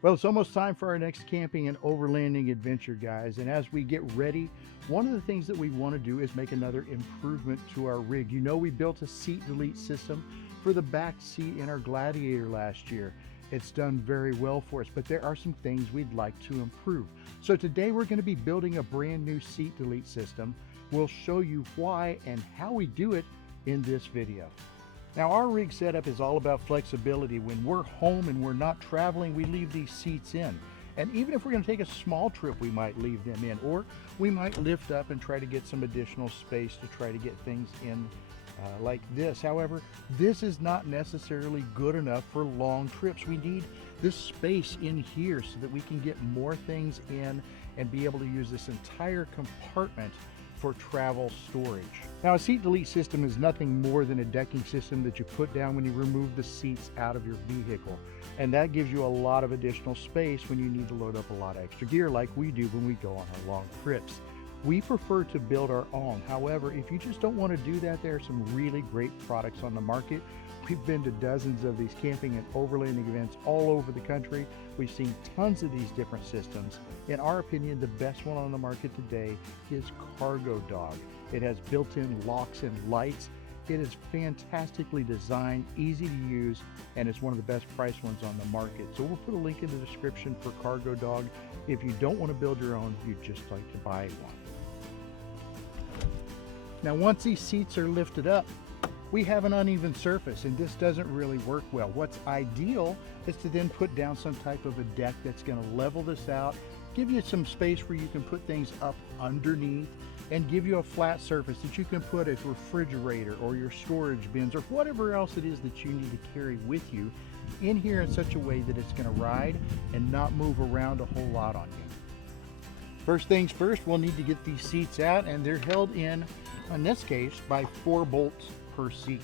Well, it's almost time for our next camping and overlanding adventure, guys. And as we get ready, one of the things that we want to do is make another improvement to our rig. You know, we built a seat delete system for the back seat in our Gladiator last year. It's done very well for us, but there are some things we'd like to improve. So today we're going to be building a brand new seat delete system. We'll show you why and how we do it in this video. Now, our rig setup is all about flexibility. When we're home and we're not traveling, we leave these seats in. And even if we're going to take a small trip, we might leave them in, or we might lift up and try to get some additional space to try to get things in like this. However, this is not necessarily good enough for long trips. We need this space in here so that we can get more things in and be able to use this entire compartment for travel storage. Now, a seat delete system is nothing more than a decking system that you put down when you remove the seats out of your vehicle. And that gives you a lot of additional space when you need to load up a lot of extra gear like we do when we go on our long trips. We prefer to build our own. However, if you just don't want to do that, there are some really great products on the market. We've been to dozens of these camping and overlanding events all over the country. We've seen tons of these different systems. In our opinion, the best one on the market today is Cargo Dog. It has built-in locks and lights. It is fantastically designed, easy to use, and it's one of the best priced ones on the market. So we'll put a link in the description for Cargo Dog if you don't want to build your own, you'd just like to buy one. Now, once these seats are lifted up, we have an uneven surface, and this doesn't really work well. What's ideal is to then put down some type of a deck that's going to level this out, give you some space where you can put things up underneath, and give you a flat surface that you can put a refrigerator or your storage bins or whatever else it is that you need to carry with you in here in such a way that it's going to ride and not move around a whole lot on you. First things first, we'll need to get these seats out, and they're held in this case, by 4 bolts per seat.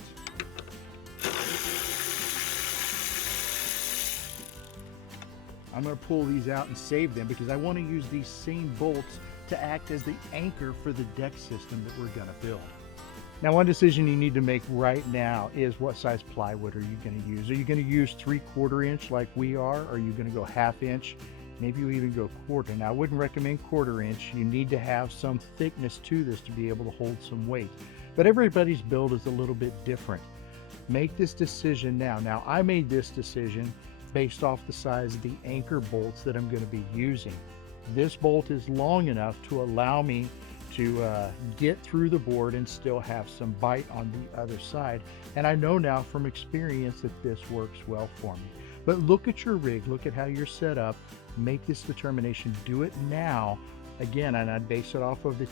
I'm going to pull these out and save them because I want to use these same bolts to act as the anchor for the deck system that we're going to build. Now, one decision you need to make right now is what size plywood are you going to use? Are you going to use 3/4 inch like we are? Or are you going to go 1/2 inch? Maybe you even go 1/4. Now, I wouldn't recommend 1/4 inch. You need to have some thickness to this to be able to hold some weight. But everybody's build is a little bit different. Make this decision now. Now, I made this decision based off the size of the anchor bolts that I'm going to be using. This bolt is long enough to allow me to get through the board and still have some bite on the other side. And I know now from experience that this works well for me. But look at your rig, look at how you're set up, make this determination, do it now. Again, and I'd base it off of the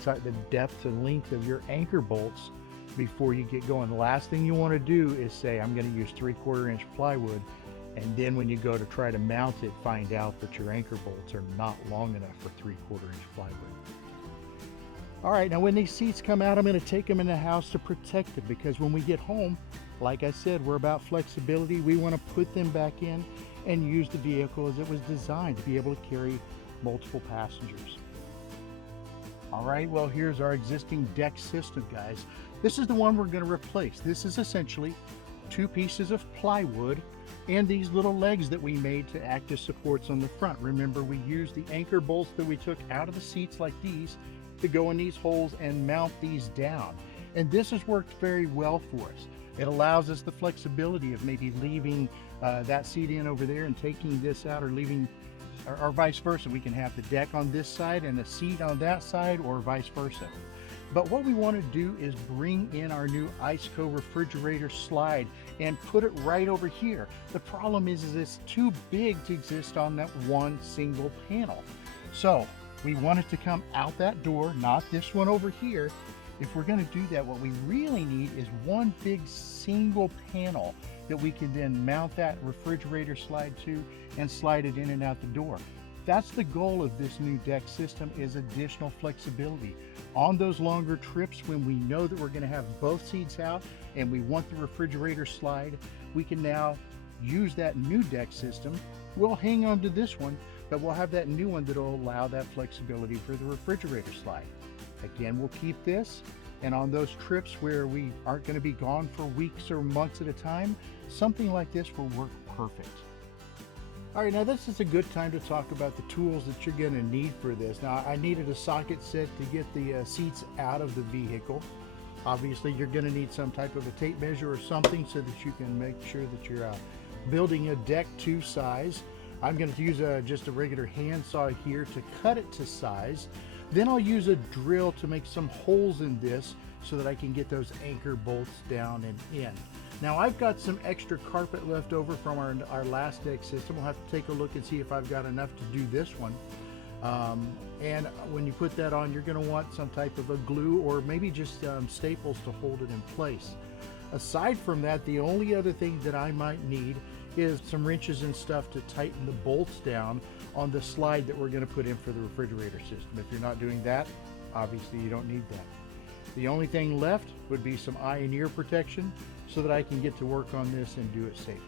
depth and length of your anchor bolts before you get going. The last thing you want to do is say, I'm going to use 3/4 inch plywood, and then when you go to try to mount it, find out that your anchor bolts are not long enough for 3/4 inch plywood. All right, now when these seats come out, I'm going to take them in the house to protect them, because when we get home, like I said, we're about flexibility. We want to put them back in and use the vehicle as it was designed to be able to carry multiple passengers. All right, well, here's our existing deck system, guys. This is the one we're going to replace. This is essentially 2 pieces of plywood and these little legs that we made to act as supports on the front. Remember, we used the anchor bolts that we took out of the seats like these to go in these holes and mount these down. And this has worked very well for us. It allows us the flexibility of maybe leaving that seat in over there and taking this out, or leaving, or vice versa. We can have the deck on this side and the seat on that side, or vice versa. But what we want to do is bring in our new Iceco refrigerator slide and put it right over here. The problem is it's too big to exist on that one single panel. So we want it to come out that door, not this one over here. If we're going to do that, what we really need is one big single panel that we can then mount that refrigerator slide to and slide it in and out the door. That's the goal of this new deck system, is additional flexibility. On those longer trips, when we know that we're going to have both seats out and we want the refrigerator slide, we can now use that new deck system. We'll hang on to this one, but we'll have that new one that will allow that flexibility for the refrigerator slide. Again, we'll keep this, and on those trips where we aren't going to be gone for weeks or months at a time, something like this will work perfect. All right, now this is a good time to talk about the tools that you're going to need for this. Now, I needed a socket set to get the seats out of the vehicle. Obviously, you're going to need some type of a tape measure or something so that you can make sure that you're building a deck to size. I'm going to use just a regular hand saw here to cut it to size. Then I'll use a drill to make some holes in this so that I can get those anchor bolts down and in. Now I've got some extra carpet left over from our last deck system. We'll have to take a look and see if I've got enough to do this one. And when you put that on, you're going to want some type of a glue or maybe just staples to hold it in place. Aside from that, the only other thing that I might need is some wrenches and stuff to tighten the bolts down on the slide that we're going to put in for the refrigerator system. If you're not doing that, obviously you don't need that. The only thing left would be some eye and ear protection so that I can get to work on this and do it safely.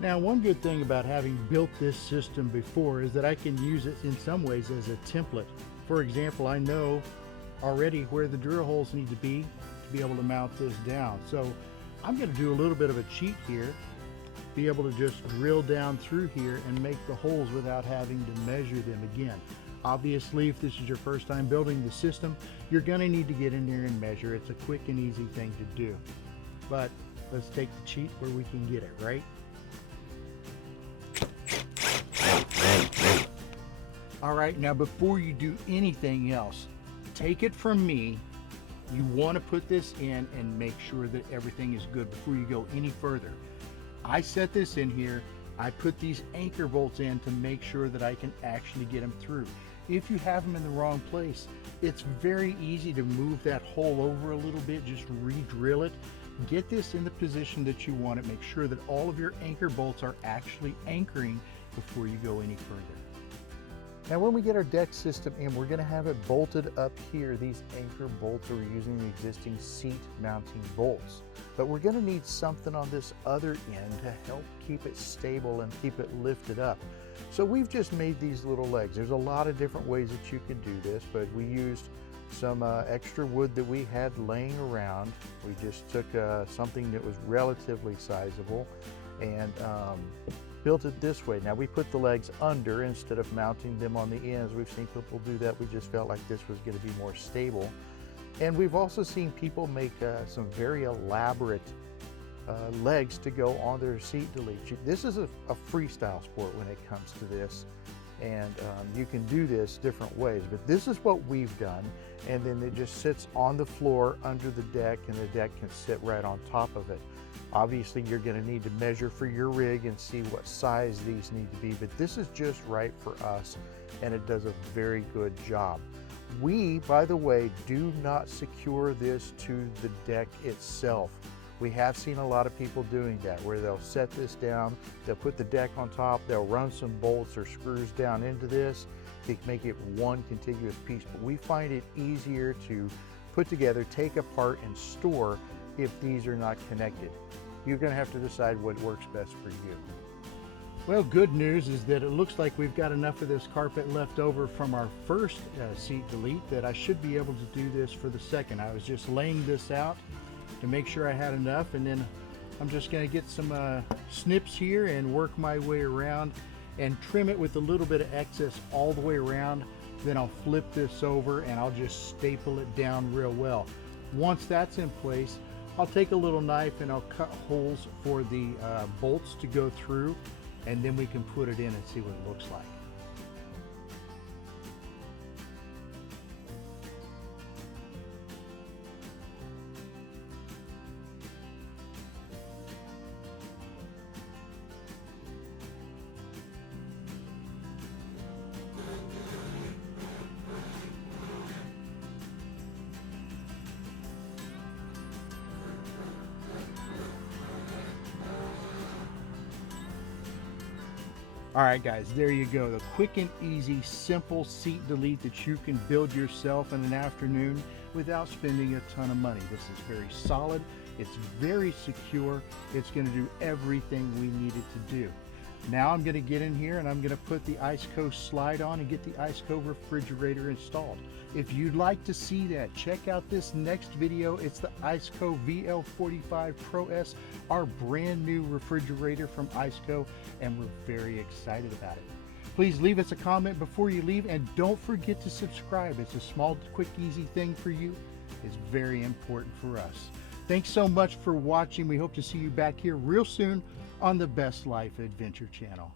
Now, one good thing about having built this system before is that I can use it in some ways as a template. For example, I know already where the drill holes need to be able to mount this down. So I'm going to do a little bit of a cheat here, be able to just drill down through here and make the holes without having to measure them again. Obviously, if this is your first time building the system, you're going to need to get in there and measure. It's a quick and easy thing to do. But let's take the cheat where we can get it, right? All right, now before you do anything else, take it from me, you want to put this in and make sure that everything is good before you go any further. I set this in here, I put these anchor bolts in to make sure that I can actually get them through. If you have them in the wrong place, it's very easy to move that hole over a little bit, just re-drill it. Get this in the position that you want it, make sure that all of your anchor bolts are actually anchoring before you go any further. Now when we get our deck system in, we're going to have it bolted up here. These anchor bolts are using the existing seat mounting bolts. But we're going to need something on this other end to help keep it stable and keep it lifted up. So we've just made these little legs. There's a lot of different ways that you can do this, but we used some extra wood that we had laying around. We just took something that was relatively sizable and built it this way. Now we put the legs under instead of mounting them on the ends. We've seen people do that. We just felt like this was going to be more stable. And we've also seen people make some very elaborate legs to go on their seat delete. This is a freestyle sport when it comes to this. And you can do this different ways, but this is what we've done. And then it just sits on the floor under the deck and the deck can sit right on top of it. Obviously, you're going to need to measure for your rig and see what size these need to be, but this is just right for us, and it does a very good job. We, by the way, do not secure this to the deck itself. We have seen a lot of people doing that, where they'll set this down, they'll put the deck on top, they'll run some bolts or screws down into this to make it one contiguous piece, but we find it easier to put together, take apart, and store if these are not connected. You're going to have to decide what works best for you. Well, good news is that it looks like we've got enough of this carpet left over from our first seat delete that I should be able to do this for the second. I was just laying this out to make sure I had enough, and then I'm just going to get some snips here and work my way around and trim it with a little bit of excess all the way around. Then I'll flip this over and I'll just staple it down real well. Once that's in place, I'll take a little knife and I'll cut holes for the bolts to go through, and then we can put it in and see what it looks like. All right, guys, there you go. The quick and easy, simple seat delete that you can build yourself in an afternoon without spending a ton of money. This is very solid. It's very secure. It's going to do everything we need it to do. Now I'm going to get in here and I'm going to put the Iceco slide on and get the Iceco refrigerator installed. If you'd like to see that, check out this next video. It's the Iceco VL45 Pro S, our brand new refrigerator from Iceco, and we're very excited about it. Please leave us a comment before you leave, and don't forget to subscribe. It's a small, quick, easy thing for you. It's very important for us. Thanks so much for watching. We hope to see you back here real soon on the Best Life Adventure channel.